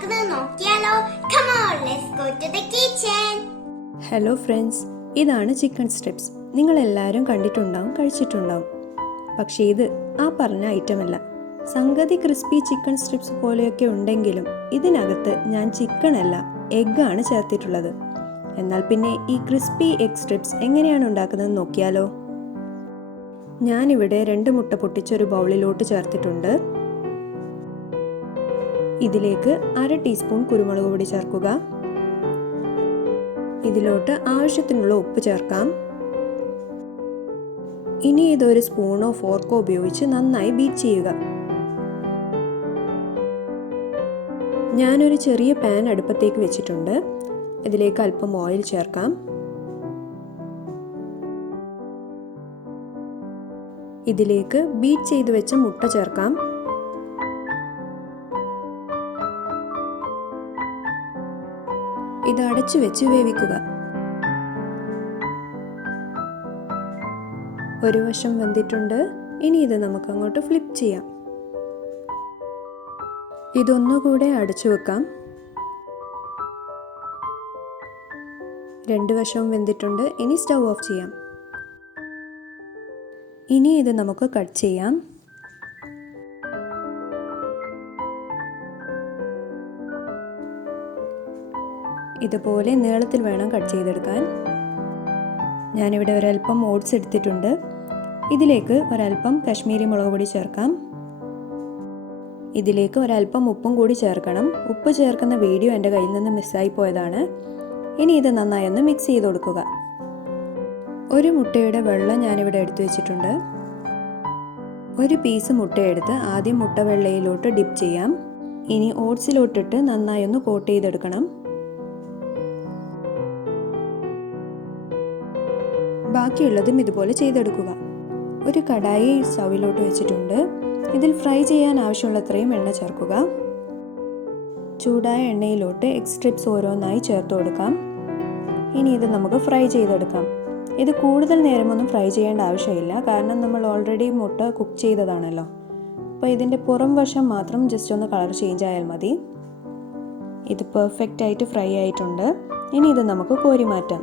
ഉണ്ടാക്കുന്നത് നോക്കിയാലോ? Come on, let's go to the kitchen. Hello friends, ഇതാണ് ചിക്കൻ സ്ട്രിപ്സ്. നിങ്ങളെല്ലാവരും കണ്ടിട്ടുണ്ടാവും, കഴിച്ചിട്ടുണ്ടാവും. പക്ഷേ ഇത് ആ പറഞ്ഞ ഐറ്റമല്ല. സംഗതി ക്രിസ്പി ചിക്കൻ സ്ട്രിപ്സ് പോലെയൊക്കെ ഉണ്ടെങ്കിലും ഇതിനകത്ത് ഞാൻ ചിക്കൻ അല്ല, എഗ്ഗാണ് ചേർത്തിട്ടുള്ളത്. എന്നാൽ പിന്നെ ഈ ക്രിസ്പി എഗ് സ്ട്രിപ്സ് എങ്ങനെയാണ് ഉണ്ടാക്കുന്നത് നോക്കിയാലോ? ഞാനിവിടെ 2 മുട്ട പൊട്ടിച്ചൊരു ബൗളിലോട്ട് ചേർത്തിട്ടുണ്ട്. ഇതിലേക്ക് 1/2 ടീസ്പൂൺ കുരുമുളക് പൊടി ചേർക്കുക. ഇതിലോട്ട് ആവശ്യത്തിനുള്ള ഉപ്പ് ചേർക്കാം. ഇനി ഇതൊരു സ്പൂണോ ഫോർക്കോ ഉപയോഗിച്ച് നന്നായി ബീറ്റ് ചെയ്യുക. ഞാനൊരു ചെറിയ പാൻ അടുപ്പത്തേക്ക് വെച്ചിട്ടുണ്ട്. ഇതിലേക്ക് അല്പം ഓയിൽ ചേർക്കാം. ഇതിലേക്ക് ബീറ്റ് ചെയ്ത് വെച്ച മുട്ട ചേർക്കാം. ഇത് അടച്ചു വെച്ച് വേവിക്കുക. ഒരു വശം വെന്തിട്ടുണ്ട്. ഇനി ഇത് നമുക്ക് അങ്ങോട്ട് ഫ്ലിപ്പ് ചെയ്യാം. ഇതൊന്നുകൂടെ അടച്ചു വെക്കാം. 2 വശവും വെന്തിട്ടുണ്ട്. ഇനി സ്റ്റൗ ഓഫ് ചെയ്യാം. ഇനി ഇത് നമുക്ക് കട്ട് ചെയ്യാം. ഇതുപോലെ നീളത്തിൽ വേണം കട്ട് ചെയ്തെടുക്കാൻ. ഞാനിവിടെ ഒരൽപ്പം ഓട്സ് എടുത്തിട്ടുണ്ട്. ഇതിലേക്ക് ഒരൽപ്പം കശ്മീരി മുളക് പൊടി ചേർക്കാം. ഇതിലേക്ക് ഒരൽപ്പം ഉപ്പും കൂടി ചേർക്കണം. ഉപ്പ് ചേർക്കുന്ന വീഡിയോ എൻ്റെ കയ്യിൽ നിന്ന് മിസ്സായി പോയതാണ്. ഇനി ഇത് നന്നായി ഒന്ന് മിക്സ് ചെയ്ത് കൊടുക്കുക. ഒരു മുട്ടയുടെ വെള്ളം ഞാനിവിടെ എടുത്തു വെച്ചിട്ടുണ്ട്. ഒരു പീസ് മുട്ടയെടുത്ത് ആദ്യം മുട്ട വെള്ളയിലോട്ട് ഡിപ്പ് ചെയ്യാം. ഇനി ഓട്സിലോട്ടിട്ട് നന്നായി ഒന്ന് കോട്ട് ചെയ്തെടുക്കണം. ബാക്കിയുള്ളതും ഇതുപോലെ ചെയ്തെടുക്കുക. ഒരു കടായി സ്റ്റൗവിലോട്ട് വെച്ചിട്ടുണ്ട്. ഇതിൽ ഫ്രൈ ചെയ്യാൻ ആവശ്യമുള്ളത്രയും എണ്ണ ചേർക്കുക. ചൂടായ എണ്ണയിലോട്ട് എഗ് സ്ട്രിപ്സ് ഓരോന്നായി ചേർത്ത് കൊടുക്കാം. ഇനി ഇത് നമുക്ക് ഫ്രൈ ചെയ്തെടുക്കാം. ഇത് കൂടുതൽ നേരമൊന്നും ഫ്രൈ ചെയ്യേണ്ട ആവശ്യമില്ല, കാരണം നമ്മൾ ഓൾറെഡി മുട്ട കുക്ക് ചെയ്തതാണല്ലോ. അപ്പോൾ ഇതിൻ്റെ പുറം വശം മാത്രം ജസ്റ്റ് ഒന്ന് കളർ ചേഞ്ച് ആയാൽ മതി. ഇത് പെർഫെക്റ്റ് ആയിട്ട് ഫ്രൈ ആയിട്ടുണ്ട്. ഇനി ഇത് നമുക്ക് കോരി മാറ്റാം.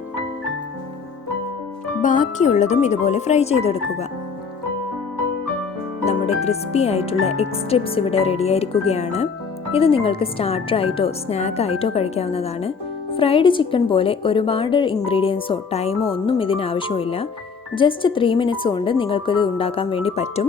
ബാക്കിയുള്ളതും ഇതുപോലെ ഫ്രൈ ചെയ്തെടുക്കുക. നമ്മുടെ ക്രിസ്പി ആയിട്ടുള്ള എഗ് സ്ട്രിപ്സ് ഇവിടെ റെഡി ആയിരിക്കുകയാണ്. ഇത് നിങ്ങൾക്ക് സ്റ്റാർട്ടർ ആയിട്ടോ സ്നാക്ക് ആയിട്ടോ കഴിക്കാവുന്നതാണ്. ഫ്രൈഡ് ചിക്കൻ പോലെ ഒരുപാട് ഇൻഗ്രീഡിയൻസോ ടൈമോ ഒന്നും ഇതിന് ആവശ്യമില്ല. ജസ്റ്റ് 3 മിനിറ്റ്സ് കൊണ്ട് നിങ്ങൾക്കിത് ഉണ്ടാക്കാൻ വേണ്ടി പറ്റും.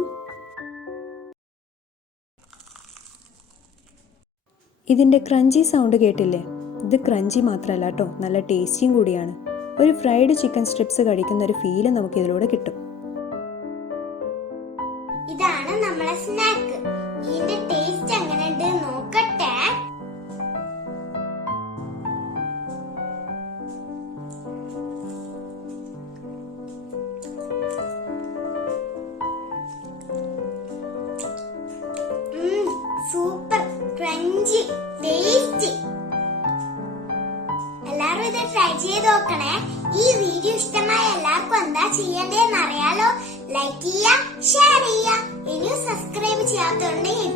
ഇതിൻ്റെ ക്രഞ്ചി സൗണ്ട് കേട്ടില്ലേ? ഇത് ക്രഞ്ചി മാത്രമല്ല കേട്ടോ, നല്ല ടേസ്റ്റിയും കൂടിയാണ്. ഒരു ഫ്രൈഡ് ചിക്കൻ സ്ട്രിപ്സ് കഴിക്കുന്ന ഒരു ഫീല് നമുക്ക് ഇതിലൂടെ കിട്ടും. ഇതാണ് നമ്മളെ സ്നാക്ക്. ഇതിന്റെ ടേസ്റ്റ് എങ്ങനെയുണ്ട് നോക്കട്ടെ. Super crunchy tasty. എല്ലാവരും ഇത് ട്രൈ ചെയ്ത് നോക്കണേ. ഈ വീഡിയോ ഇഷ്ടമായ എല്ലാവർക്കും എന്താ ചെയ്യേണ്ടതെന്ന് അറിയാലോ? ലൈക്ക് ചെയ്യുക, ഷെയർ ചെയ്യുക. ഇനിയും സബ്സ്ക്രൈബ് ചെയ്യാത്തതുണ്ടെങ്കിൽ